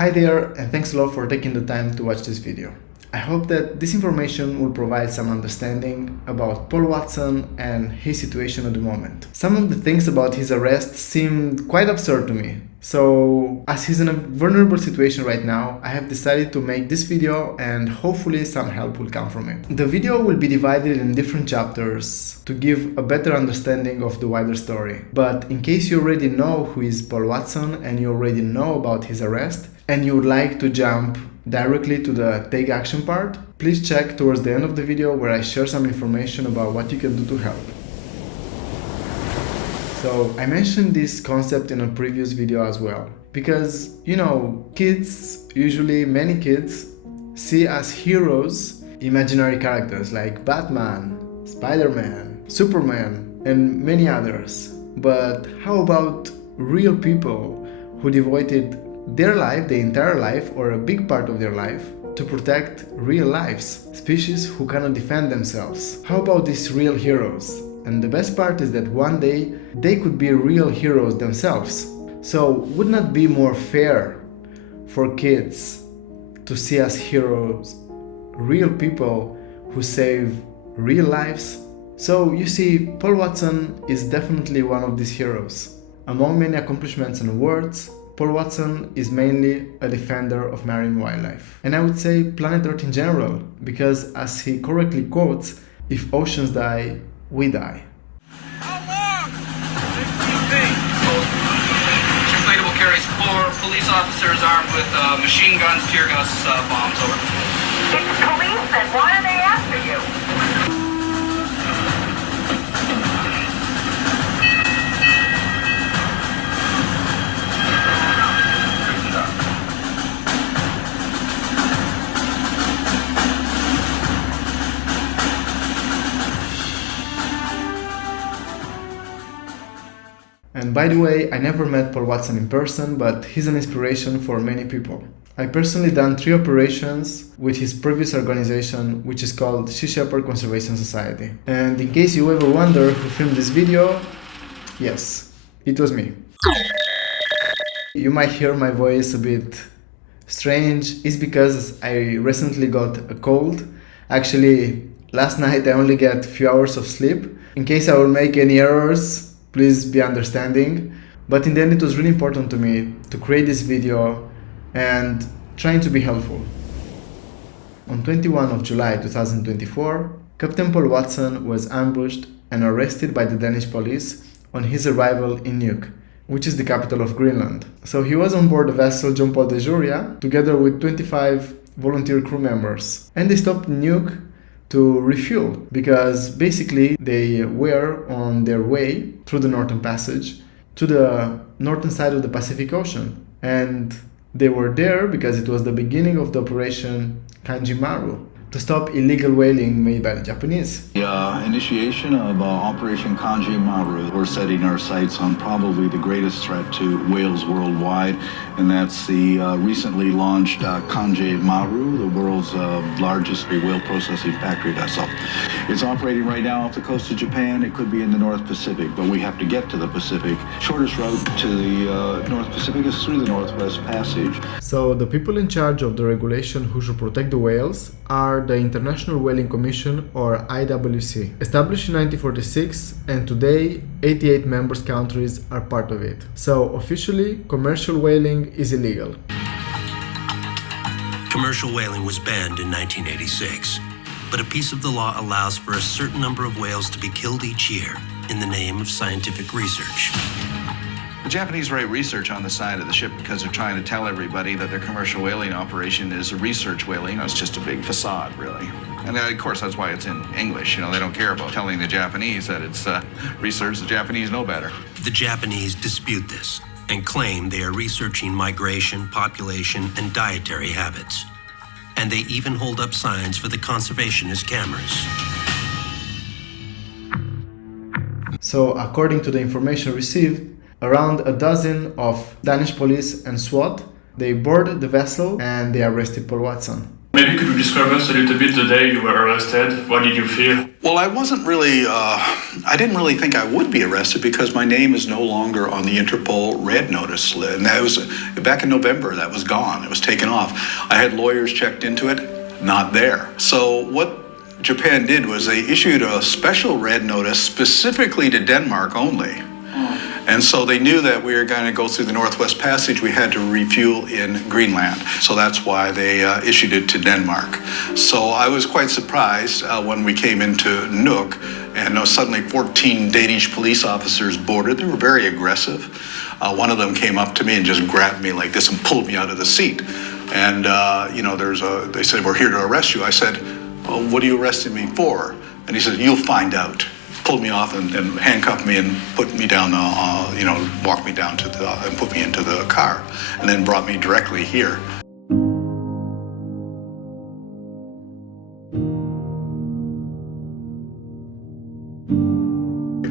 Hi there, and thanks a lot for taking the time to watch this video. I hope that this information will provide some understanding about Paul Watson and his situation at the moment. Some of the things about his arrest seem quite absurd to me. So, as he's in a vulnerable situation right now, I have decided to make this video and hopefully some help will come from it. The video will be divided in different chapters to give a better understanding of the wider story. But in case you already know who is Paul Watson and you already know about his arrest, and you would like to jump directly to the take action part, please check towards the end of the video where I share some information about what you can do to help. So I mentioned this concept in a previous video as well, because kids, usually many kids, see as heroes imaginary characters like Batman, Spider-Man, Superman, and many others. But how about real people who devoted their life, the entire life, or a big part of their life, to protect real lives, species who cannot defend themselves? How about these real heroes? And the best part is that one day they could be real heroes themselves. So wouldn't it be more fair for kids to see as heroes real people who save real lives? So you see, Paul Watson is definitely one of these heroes. Among many accomplishments and awards, Paul Watson is mainly a defender of marine wildlife. And I would say planet Earth in general, because as he correctly quotes, if oceans die, we die. How long? 15 feet. Inflatable carries 4 police officers armed with machine guns, tear gas, bombs, over. It's police, then why are they after you? And by the way, I never met Paul Watson in person, but he's an inspiration for many people. I personally done 3 operations with his previous organization, which is called Sea Shepherd Conservation Society. And in case you ever wonder who filmed this video, yes, it was me. You might hear my voice a bit strange. It's because I recently got a cold. Actually, last night I only got a few hours of sleep. In case I will make any errors, please be understanding. But in the end, it was really important to me to create this video and trying to be helpful. On 21 of July 2024, Captain Paul Watson was ambushed and arrested by the Danish police on his arrival in Nuuk, which is the capital of Greenland. So he was on board the vessel John Paul de Juria together with 25 volunteer crew members. And they stopped in Nuuk to refuel, because basically they were on their way through the Northern Passage to the northern side of the Pacific Ocean. And they were there because it was the beginning of the operation Kangei Maru, to stop illegal whaling made by the Japanese. The initiation of Operation Kangei Maru, we're setting our sights on probably the greatest threat to whales worldwide, and that's the recently launched Kangei Maru, the world's largest whale processing factory vessel. It's operating right now off the coast of Japan. It could be in the North Pacific, but we have to get to the Pacific. Shortest route to the North Pacific is through the Northwest Passage. So the people in charge of the regulation who should protect the whales are the International Whaling Commission, or IWC, established in 1946, and today 88 member countries are part of it. So officially, commercial whaling is illegal. Commercial whaling was banned in 1986, but a piece of the law allows for a certain number of whales to be killed each year in the name of scientific research. The Japanese write research on the side of the ship because they're trying to tell everybody that their commercial whaling operation is a research whaling. It's just a big facade, really. And of course, that's why it's in English. They don't care about telling the Japanese that it's research. The Japanese know better. The Japanese dispute this and claim they are researching migration, population, and dietary habits. And they even hold up signs for the conservationist cameras. So according to the information received, around a dozen of Danish police and SWAT, they boarded the vessel and they arrested Paul Watson. Maybe could you describe us a little bit the day you were arrested? What did you feel? Well, I wasn't really, I didn't really think I would be arrested because my name is no longer on the Interpol red notice list. And that was, back in November, that was gone. It was taken off. I had lawyers checked into it, not there. So what Japan did was they issued a special red notice specifically to Denmark only. And so they knew that we were going to go through the Northwest Passage. We had to refuel in Greenland. So that's why they issued it to Denmark. So I was quite surprised when we came into Nuuk and suddenly 14 Danish police officers boarded. They were very aggressive. One of them came up to me and just grabbed me like this and pulled me out of the seat. And, they said, "We're here to arrest you." I said, "Well, what are you arresting me for?" And he said, "You'll find out." Pulled me off and handcuffed me and put me down, walked me down and put me into the car, and then brought me directly here.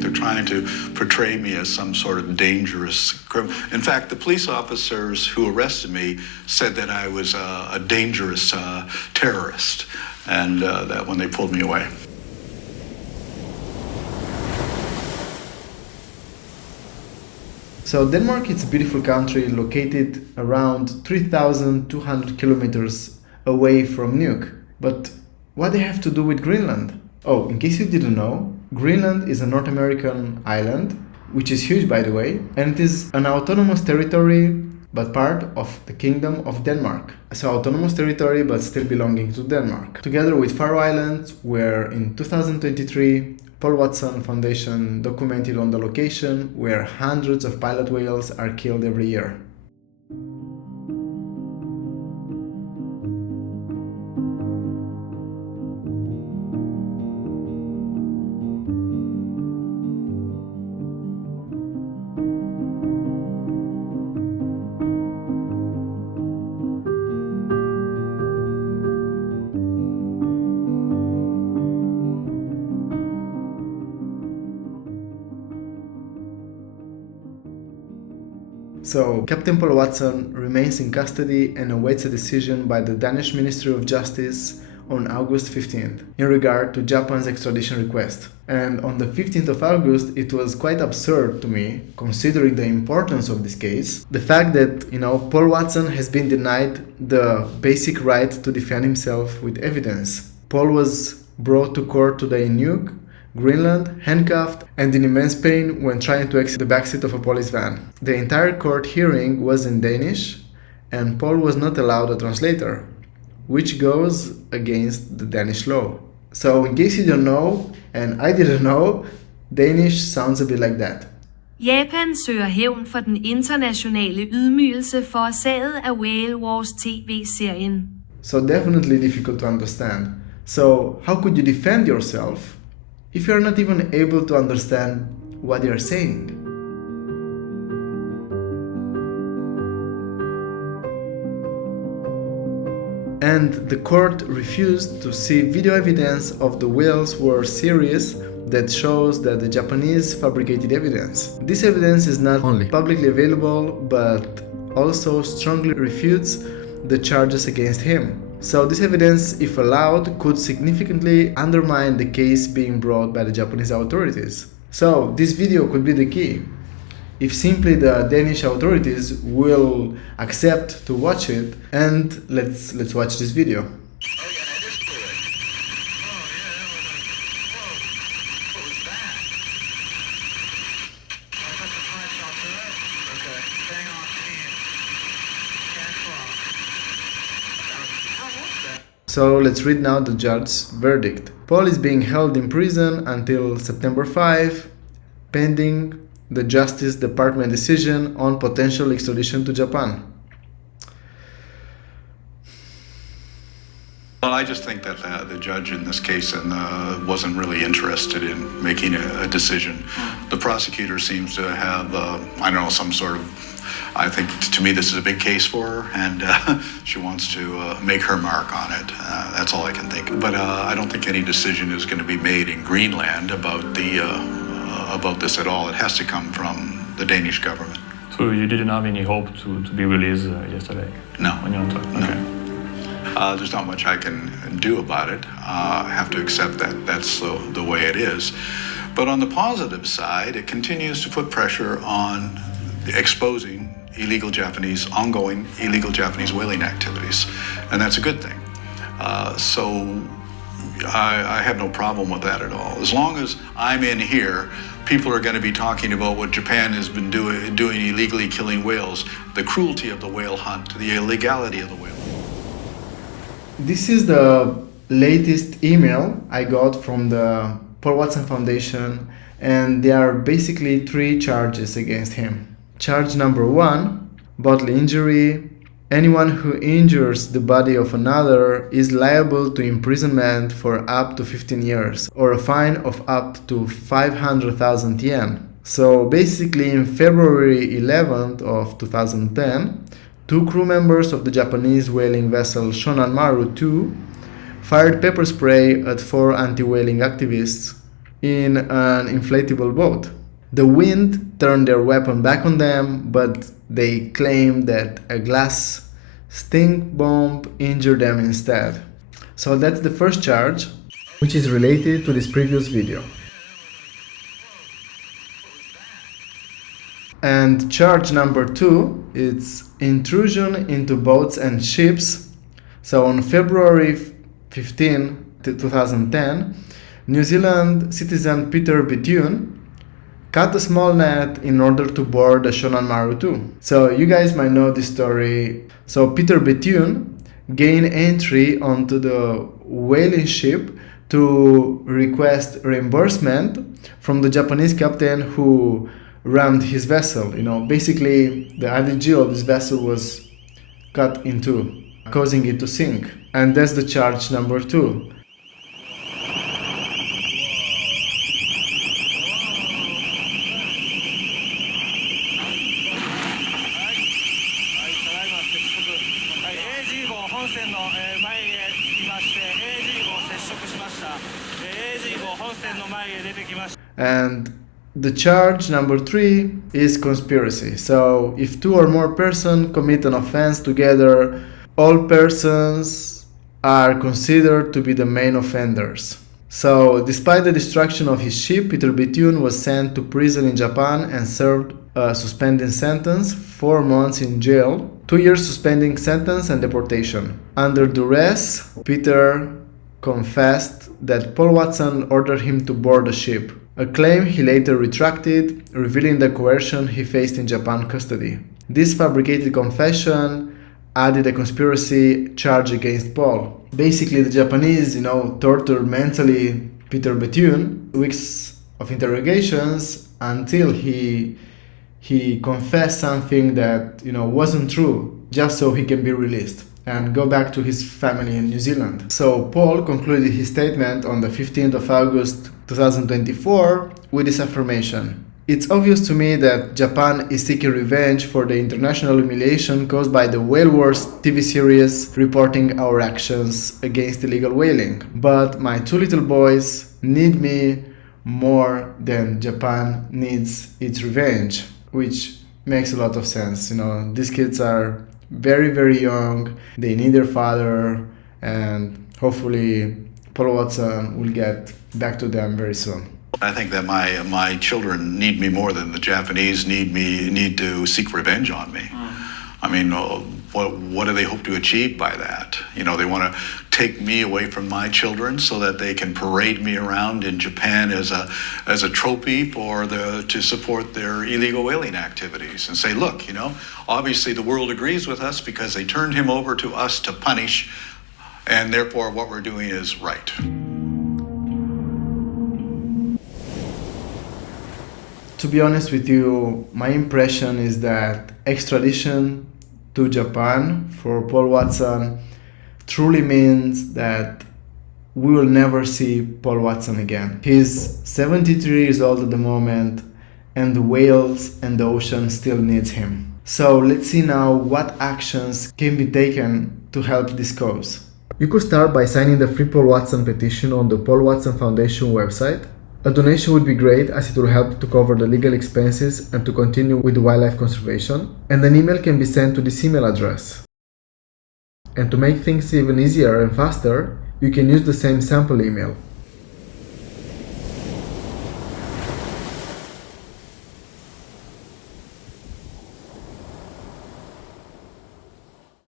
They're trying to portray me as some sort of dangerous criminal. In fact, the police officers who arrested me said that I was a dangerous terrorist, and that when they pulled me away. So Denmark is a beautiful country located around 3,200 kilometers away from Nuuk. But what they have to do with Greenland? Oh, in case you didn't know, Greenland is a North American island, which is huge by the way, and it is an autonomous territory but part of the Kingdom of Denmark. So autonomous territory but still belonging to Denmark. Together with Faroe Islands, where in 2023 Paul Watson Foundation documented on the location where hundreds of pilot whales are killed every year. So, Captain Paul Watson remains in custody and awaits a decision by the Danish Ministry of Justice on August 15th in regard to Japan's extradition request. And on the 15th of August, it was quite absurd to me, considering the importance of this case, the fact that, Paul Watson has been denied the basic right to defend himself with evidence. Paul was brought to court today in Nuuk, Greenland, handcuffed, and in immense pain when trying to exit the backseat of a police van. The entire court hearing was in Danish, and Paul was not allowed a translator, which goes against the Danish law. So, in case you don't know, and I didn't know, Danish sounds a bit like that. Japan søger hævn for den internationale ydmygelse forårsaget af Whale Wars TV-serien. So definitely difficult to understand. So, how could you defend yourself if you're not even able to understand what they're saying? And the court refused to see video evidence of the whales were serious that shows that the Japanese fabricated evidence. This evidence is not only publicly available, but also strongly refutes the charges against him. So this evidence, if allowed, could significantly undermine the case being brought by the Japanese authorities. So this video could be the key. If simply the Danish authorities will accept to watch it, and let's watch this video. So let's read now the judge's verdict. Paul is being held in prison until September 5, pending the Justice Department decision on potential extradition to Japan. Well, I just think that the judge in this case wasn't really interested in making a decision. The prosecutor seems to have, some sort of, I think to me this is a big case for her, and she wants to make her mark on it. That's all I can think. But I don't think any decision is going to be made in Greenland about this at all. It has to come from the Danish government. So you didn't have any hope to be released yesterday? No. When you're on trial? Okay. There's not much I can do about it. I have to accept that that's the way it is. But on the positive side, it continues to put pressure on exposing ongoing illegal Japanese whaling activities. And that's a good thing. So I have no problem with that at all. As long as I'm in here, people are going to be talking about what Japan has been doing illegally killing whales, the cruelty of the whale hunt, the illegality of the whale. This is the latest email I got from the Paul Watson Foundation, and there are basically 3 charges against him. Charge number 1, bodily injury. Anyone who injures the body of another is liable to imprisonment for up to 15 years or a fine of up to 500,000 yen. So basically in February 11th of 2010, 2 crew members of the Japanese whaling vessel Shonan Maru 2 fired pepper spray at 4 anti-whaling activists in an inflatable boat. The wind turned their weapon back on them, but they claimed that a glass stink bomb injured them instead. So that's the first charge, which is related to this previous video. And charge number 2, it's intrusion into boats and ships. So on February 15, 2010, New Zealand citizen Peter Bethune cut a small net in order to board the Shonan Maru 2. So you guys might know this story. So Peter Bethune gained entry onto the whaling ship to request reimbursement from the Japanese captain who rammed his vessel. Basically the IDG of this vessel was cut in 2, causing it to sink. And that's the charge number 2. And the charge number 3 is conspiracy. So if 2 or more persons commit an offense together, all persons are considered to be the main offenders. So despite the destruction of his ship, Peter Bethune was sent to prison in Japan and served a suspending sentence, 4 months in jail, 2 years suspending sentence and deportation. Under duress, Peter confessed that Paul Watson ordered him to board the ship, a claim he later retracted, revealing the coercion he faced in Japan custody. This fabricated confession added a conspiracy charge against Paul. Basically, the Japanese, tortured mentally Peter Bethune, weeks of interrogations until he confessed something that wasn't true, just so he can be released and go back to his family in New Zealand. So Paul concluded his statement on the 15th of August 2024 with this affirmation: "It's obvious to me that Japan is seeking revenge for the international humiliation caused by the Whale Wars TV series reporting our actions against illegal whaling. But my 2 little boys need me more than Japan needs its revenge," which makes a lot of sense. These kids are very, very young. They need their father, and hopefully Paul Watson will get back to them very soon. I think that my children need me more than the Japanese need to seek revenge on me. I mean, what do they hope to achieve by that? They want to take me away from my children so that they can parade me around in Japan as a trophy to support their illegal whaling activities and say, look, obviously the world agrees with us because they turned him over to us to punish, and therefore what we're doing is right. To be honest with you, my impression is that extradition to Japan for Paul Watson truly means that we will never see Paul Watson again. He's 73 years old at the moment, and the whales and the ocean still needs him. So let's see now what actions can be taken to help this cause. You could start by signing the free Paul Watson petition on the Paul Watson Foundation website. A donation would be great, as it will help to cover the legal expenses and to continue with wildlife conservation. And an email can be sent to this email address. And to make things even easier and faster, you can use the same sample email.